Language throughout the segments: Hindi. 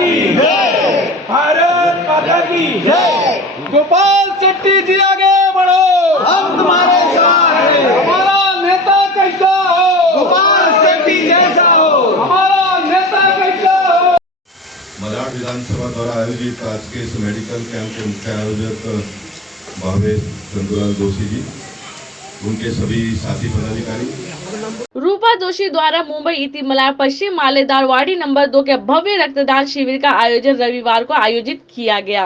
की जय, भारत माता की जय। गोपाल शेट्टी जी आगे बढ़ो, हम तुम्हारे साथ हैं। हमारा नेता कैसा हो, गोपाल शेट्टी जैसा हो, हमारा नेता कैसा हो। मलाड विधानसभा द्वारा आयोजित आज के इस मेडिकल कैंप के मुख्य आयोजक भावेश चंदूलाल जोशी जी, उनके सभी साथी पदाधिकारी। रूपा जोशी द्वारा मुंबई इति मलाड पश्चिम मालेदार वाड़ी नंबर 2 के भव्य रक्तदान शिविर का आयोजन रविवार को आयोजित किया गया।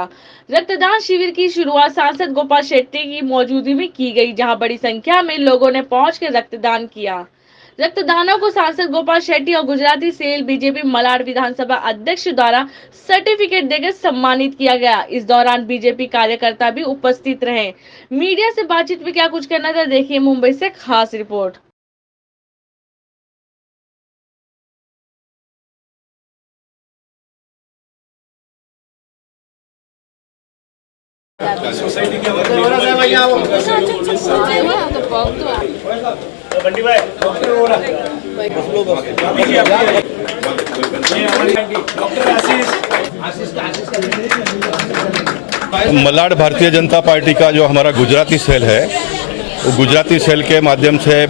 रक्तदान शिविर की शुरुआत सांसद गोपाल शेट्टी की मौजूदगी में की गई, जहां बड़ी संख्या में लोगों ने पहुंच कर रक्तदान किया। रक्तदानों को सांसद गोपाल शेट्टी और गुजराती सेल बीजेपी मलाड विधानसभा अध्यक्ष द्वारा सर्टिफिकेट देकर सम्मानित किया गया। इस दौरान बीजेपी कार्यकर्ता भी उपस्थित रहे। मीडिया से बातचीत में क्या कुछ करना था, देखिए मुंबई से खास रिपोर्ट। सोसाइटी के मलाड भारतीय जनता पार्टी का जो हमारा गुजराती सेल है, वो गुजराती सेल के माध्यम से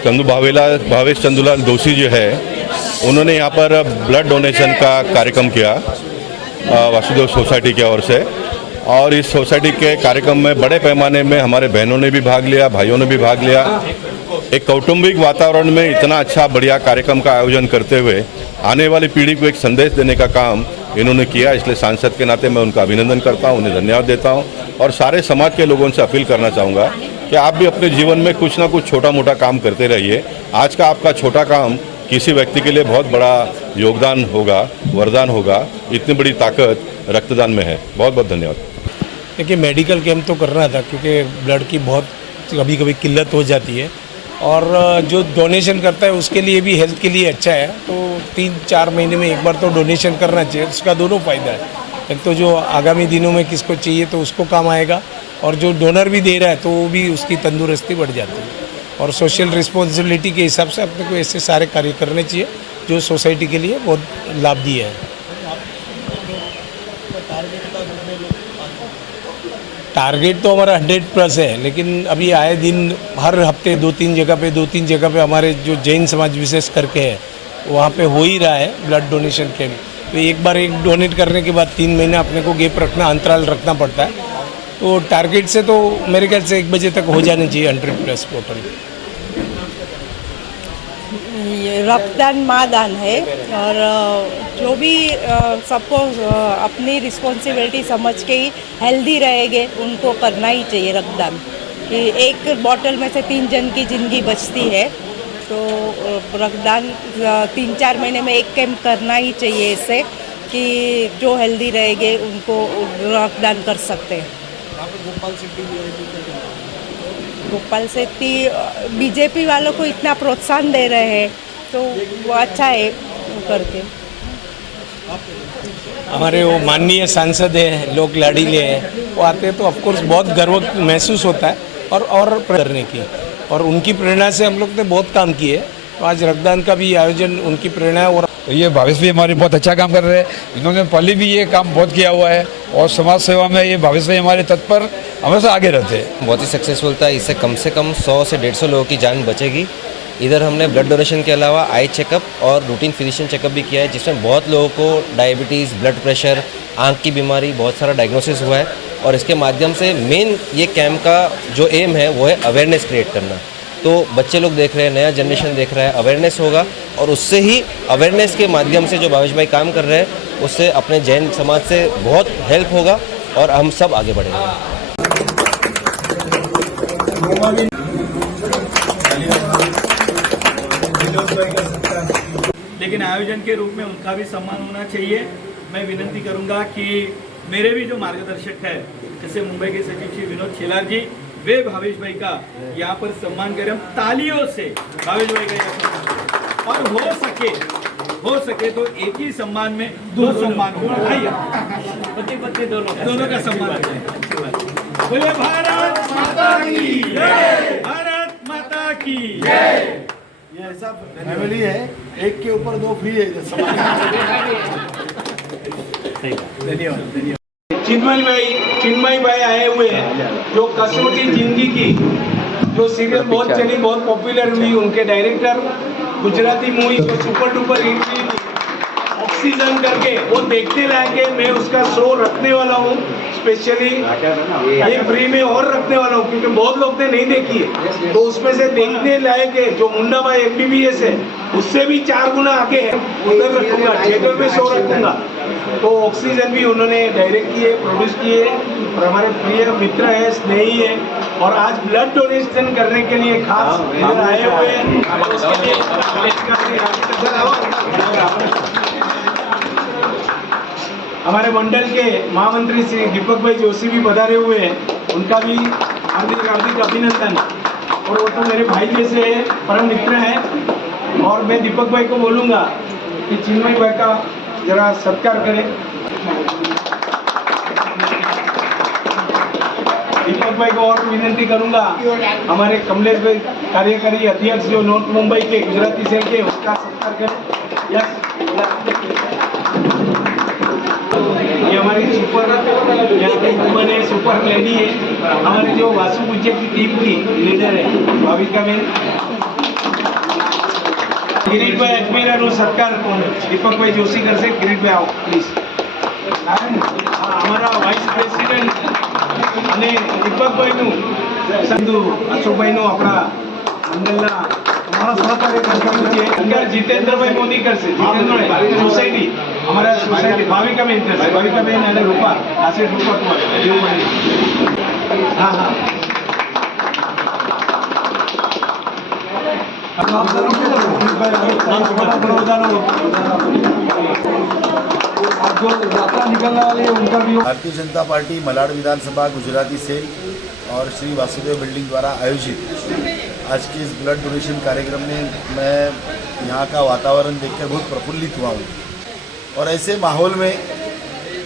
भावेश चंदूलाल जोशी जी है, उन्होंने यहाँ पर ब्लड डोनेशन का कार्यक्रम किया वासुदेव सोसाइटी की ओर से। और इस सोसाइटी के कार्यक्रम में बड़े पैमाने में हमारे बहनों ने भी भाग लिया, भाइयों ने भी भाग लिया। एक कौटुंबिक वातावरण में इतना अच्छा बढ़िया कार्यक्रम का आयोजन करते हुए आने वाली पीढ़ी को एक संदेश देने का काम इन्होंने किया। इसलिए सांसद के नाते मैं उनका अभिनंदन करता हूं, उन्हें धन्यवाद देता हूं और सारे समाज के लोगों से अपील करना चाहूँगा कि आप भी अपने जीवन में कुछ ना कुछ छोटा मोटा काम करते रहिए। आज का आपका छोटा काम किसी व्यक्ति के लिए बहुत बड़ा योगदान होगा, वरदान होगा। इतनी बड़ी ताकत रक्तदान में है। बहुत बहुत धन्यवाद। देखिए, मेडिकल कैंप तो करना था क्योंकि ब्लड की बहुत कभी कभी किल्लत हो जाती है और जो डोनेशन करता है उसके लिए भी हेल्थ के लिए अच्छा है। तो 3-4 महीने में एक बार तो डोनेशन करना चाहिए, उसका दोनों फ़ायदा है। एक तो जो आगामी दिनों में किसको चाहिए तो उसको काम आएगा और जो डोनर भी दे रहा है तो वो भी उसकी तंदुरुस्ती बढ़ जाती है। और सोशल रिस्पॉन्सिबिलिटी के हिसाब से अपने को ऐसे सारे कार्य करने चाहिए जो सोसाइटी के लिए बहुत लाभदायी है। टारगेट तो हमारा 100+ है, लेकिन अभी आए दिन हर हफ्ते 2-3 जगह पे हमारे जो जैन समाज विशेष करके है वहाँ पे हो ही रहा है ब्लड डोनेशन कैंप। तो एक बार डोनेट करने के बाद 3 महीने अपने को गैप रखना, अंतराल रखना पड़ता है। तो टारगेट से तो मेरे ख्याल से 1 बजे तक हो जाने चाहिए 100+ टोटल। रक्तदान मादान है और जो भी सबको अपनी रिस्पॉन्सिबिलिटी समझ के ही हेल्दी रहेंगे उनको करना ही चाहिए रक्तदान। एक बॉटल में से 3 जन की ज़िंदगी बचती है, तो रक्तदान 3-4 महीने में एक कैंप करना ही चाहिए, इससे कि जो हेल्दी रहेंगे उनको रक्तदान कर सकते हैं। गोपाल शेट्टी बीजेपी वालों को इतना प्रोत्साहन दे रहे हैं तो वो अच्छा है करके। हमारे वो माननीय सांसद हैं, लोग लाडीले हैं, वो आते हैं तो ऑफकोर्स बहुत गर्व महसूस होता है और करने की, और उनकी प्रेरणा से हम लोग ने बहुत काम किए। तो आज रक्तदान का भी आयोजन उनकी प्रेरणा है। और ये भावेश भी हमारे बहुत अच्छा काम कर रहे हैं, इन्होंने पहले भी ये काम बहुत किया हुआ है और समाज सेवा में ये भावेश भाई हमारे तत्पर हमेशा आगे रहते हैं। बहुत ही सक्सेसफुल था। इससे कम से कम 100 से 150 लोगों की जान बचेगी। इधर हमने ब्लड डोनेशन के अलावा आई चेकअप और रूटीन फिजिशियन चेकअप भी किया है, जिसमें बहुत लोगों को डायबिटीज़, ब्लड प्रेशर, आँख की बीमारी, बहुत सारा डायग्नोसिस हुआ है। और इसके माध्यम से मेन ये कैंप का जो एम है वो है अवेयरनेस क्रिएट करना। तो बच्चे लोग देख रहे हैं, नया जनरेशन देख रहा है, अवेयरनेस होगा और उससे ही अवेयरनेस के माध्यम से जो भावेश भाई काम कर रहे हैं उससे अपने जैन समाज से बहुत हेल्प होगा और हम सब आगे बढ़ेंगे। लेकिन आयोजन के रूप में उनका भी सम्मान होना चाहिए। मैं विनती करूंगा कि मेरे भी जो मार्गदर्शक है, जैसे मुंबई के सचिव श्री विनोद छेलार जी, वे भावेश भाई का यहाँ पर सम्मान करें तालियों से। भावेश भाई का और हो सके तो एक ही सम्मान में 2 सम्मान हो, पति दोनों का सम्मान बोले भारत माता की जय, भारत माता की जय। ये ऐसा फैमिली है, एक के ऊपर 2 फ्री है। धन्यवाद। चिन्मय भाई आए हुए हैं जो कसौटी जिंदगी की जो सीरियल बहुत चली, बहुत पॉपुलर हुई, उनके डायरेक्टर, गुजराती मूवी जो सुपर डुपर हिट हुई ऑक्सीजन करके, वो देखने लायक है। मैं उसका शो रखने वाला हूँ स्पेशली, ये फ्री में और रखने वाला हूँ क्योंकि बहुत लोग ने नहीं देखी है, तो उसमें से देखने लायक है। जो मुंडा भाई MBBS है उससे भी 4 गुना आगे है, उधर रखूंगा, थिएटर में शो रखूंगा। तो ऑक्सीजन भी उन्होंने डायरेक्ट किए, प्रोड्यूस किए और हमारे प्रिय मित्र है, स्नेही है और आज ब्लड डोनेशन करने के लिए खास इधर आए हुए हैं। उसके लिए हमारे मंडल के महामंत्री श्री दीपक भाई जोशी भी पधारे हुए हैं, उनका भी हार्दिक हार्दिक अभिनंदन। और वो तो मेरे भाई जैसे हैं, परम मित्र हैं। और मैं दीपक भाई को बोलूँगा कि चिन्मय भाई का जरा सत्कार करें। दीपक भाई को और विनंती करूंगा, हमारे कमलेश भाई कार्यकारी अध्यक्ष जो नॉर्थ मुंबई के गुजराती सेल के, उसका सत्कार करें। यस, ये हमारी सुपर यहाँ की वुमन है, सुपर लेडी है, हमारे जो वासु पूज्य की टीम की लीडर है भाविका बेन। गिरीश भाई अजमेरा सत्कार दीपक भाई जोशी कर से, गिरीश भाई आओ प्लीज। हमारा वाइस प्रेसिडेंट અને દીપકભાઈનું સંધુ અશોકભાઈનું આપણા મંડળના અમારા સહકાર્ય કર્યું છે। અંદર જીતેન્દ્રભાઈ મોદી કરશે, જીતેન્દ્રભાઈ સોસાયટી, અમારા સોસાયટી ભાવિકાબેન કરશે, ભાવિકાબેન અને રૂપા, આશીષ રૂપા કુમાર। હા હા जो यात्रा निकलने वाली है उनका भी। भारतीय जनता पार्टी मलाड विधानसभा गुजराती सेल और श्री वासुदेव बिल्डिंग द्वारा आयोजित आज के इस ब्लड डोनेशन कार्यक्रम में मैं यहाँ का वातावरण देखकर बहुत प्रफुल्लित हुआ हूँ। और ऐसे माहौल में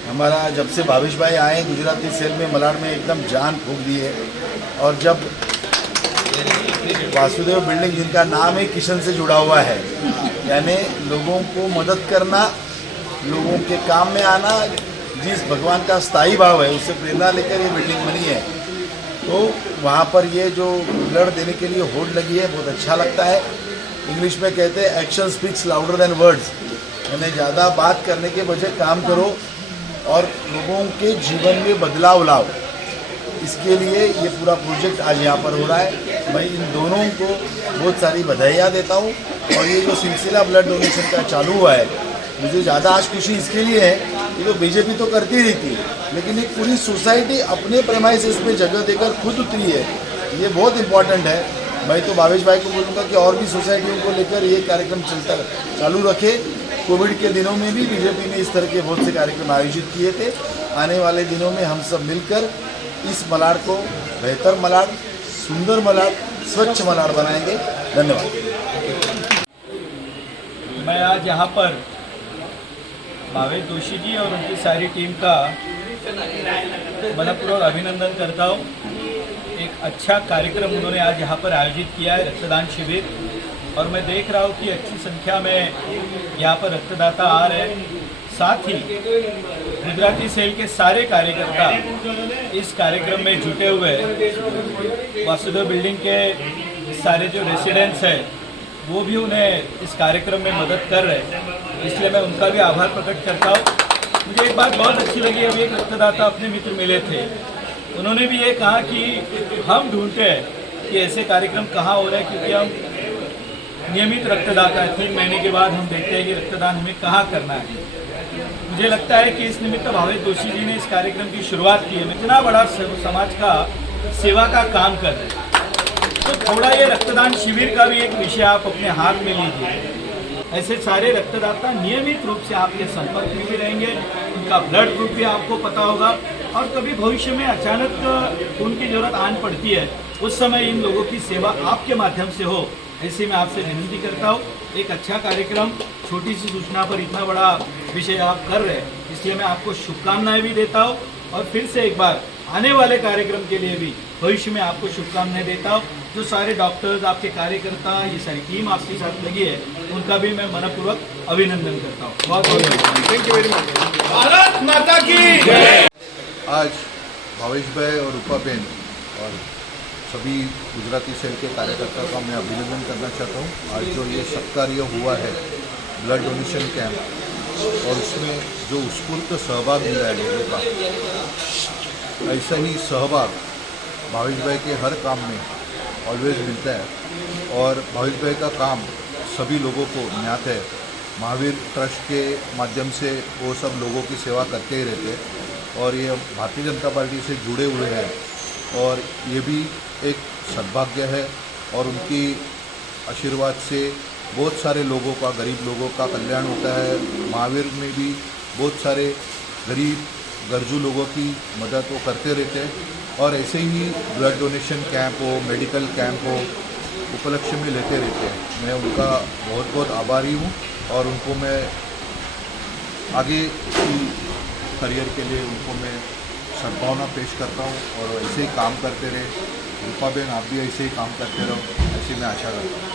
हमारा जब से भावेश भाई आए गुजराती सेल में मलाड में एकदम जान फूंक दी है। और जब वासुदेव बिल्डिंग जिनका नाम ही किशन से जुड़ा हुआ है, यानी लोगों को मदद करना, लोगों के काम में आना, जिस भगवान का स्थायी भाव है उससे प्रेरणा लेकर ये बिल्डिंग बनी है। तो वहाँ पर ये जो ब्लड देने के लिए होड़ लगी है, बहुत अच्छा लगता है। इंग्लिश में कहते हैं action speaks louder than words, यानी ज़्यादा बात करने के बजाय काम करो और लोगों के जीवन में बदलाव लाओ। इसके लिए ये पूरा प्रोजेक्ट आज यहाँ पर हो रहा है। मैं इन दोनों को बहुत सारी बधाइयाँ देता हूँ। और ये जो सिलसिला ब्लड डोनेशन का चालू हुआ है, मुझे ज़्यादा आज खुशी इसके लिए है कि तो बीजेपी तो करती रहती है, लेकिन एक पूरी सोसाइटी अपने प्रेमाइसेस में जगह देकर खुद उतरी है, ये बहुत इम्पॉर्टेंट है। मैं तो भावेश भाई को बोलूँगा कि और भी सोसाइटियों को लेकर ये कार्यक्रम चालू रखे। कोविड के दिनों में भी बीजेपी ने इस तरह के बहुत से कार्यक्रम आयोजित किए थे। आने वाले दिनों में हम सब मिलकर इस मलाड को बेहतर मलाड, सुंदर मलाड, स्वच्छ मलाड बनाएंगे। धन्यवाद। मैं आज यहाँ पर भावेश जोशी जी और उनकी सारी टीम का मनपूर्वक अभिनंदन करता हूँ। एक अच्छा कार्यक्रम उन्होंने आज यहाँ पर आयोजित किया है, रक्तदान शिविर, और मैं देख रहा हूँ कि अच्छी संख्या में यहाँ पर रक्तदाता आ रहे हैं। साथ ही गुजराती सेल के सारे कार्यकर्ता इस कार्यक्रम में जुटे हुए हैं। वासुदेव बिल्डिंग के सारे जो रेसिडेंट्स हैं वो भी उन्हें इस कार्यक्रम में मदद कर रहे हैं, इसलिए मैं उनका भी आभार प्रकट करता हूँ। मुझे एक बात बहुत अच्छी लगी, अभी एक रक्तदाता अपने मित्र मिले थे, उन्होंने भी ये कहा कि हम ढूंढते हैं कि ऐसे कार्यक्रम कहाँ हो रहे हैं, क्योंकि हम नियमित रक्तदाता है, 3 महीने के बाद हम देखते हैं कि रक्तदान हमें कहाँ करना है। मुझे लगता है कि इस निमित्त भावेश जोशी जी ने इस कार्यक्रम की शुरुआत की है। इतना बड़ा समाज का सेवा का काम कर रहे हैं, तो थोड़ा ये रक्तदान शिविर का भी एक विषय आप अपने हाथ में लीजिए। ऐसे सारे रक्तदाता नियमित रूप से आपके संपर्क में भी रहेंगे, उनका ब्लड ग्रुप भी आपको पता होगा, और कभी भविष्य में अचानक उनकी जरूरत आन पड़ती है, उस समय इन लोगों की सेवा आपके माध्यम से हो, ऐसे मैं आपसे विनती करता हूँ। एक अच्छा कार्यक्रम, छोटी सी सूचना पर इतना बड़ा विषय आप कर रहे हैं, इसलिए मैं आपको शुभकामनाएं भी देता हूँ। और फिर से एक बार आने वाले कार्यक्रम के लिए भी भविष्य में आपको शुभकामनाएं देता हूँ। जो सारे डॉक्टर्स, आपके कार्यकर्ता, ये सारी टीम आपके साथ लगी है, उनका भी मैं मनपूर्वक अभिनंदन करता हूँ। बहुत बहुत thank you very much. Bharat माता की। आज भावेश भाई और रूपाबेन और सभी गुजराती सेल के कार्यकर्ता का मैं अभिनंदन करना चाहता हूँ। आज जो ये सत्कार्य हुआ है ब्लड डोनेशन कैंप और उसमें जो उत्स्फूर्त सहभाग मिला है लोगों का, ऐसा ही सहभाग भावेश भाई के हर काम में ऑलवेज मिलता है और भावेश भाई का काम सभी लोगों को ज्ञात है। महावीर ट्रस्ट के माध्यम से वो सब लोगों की सेवा करते ही रहते हैं और ये भारतीय जनता पार्टी से जुड़े हुए हैं और ये भी एक सद्भाग्य है और उनकी आशीर्वाद से बहुत सारे लोगों का, गरीब लोगों का कल्याण होता है। महावीर में भी बहुत सारे गरीब गर्जू लोगों की मदद वो करते रहते हैं और ऐसे ही ब्लड डोनेशन कैंप हो, मेडिकल कैंप हो, उपलक्ष्य में लेते रहते हैं। मैं उनका बहुत बहुत आभारी हूँ और उनको मैं आगे की करियर के लिए उनको मैं सद्भावना पेश करता हूँ और ऐसे ही काम करते रहे। रूपाबेन, आप भी ऐसे ही काम करते रहो, ऐसी मैं आशा करता हूँ।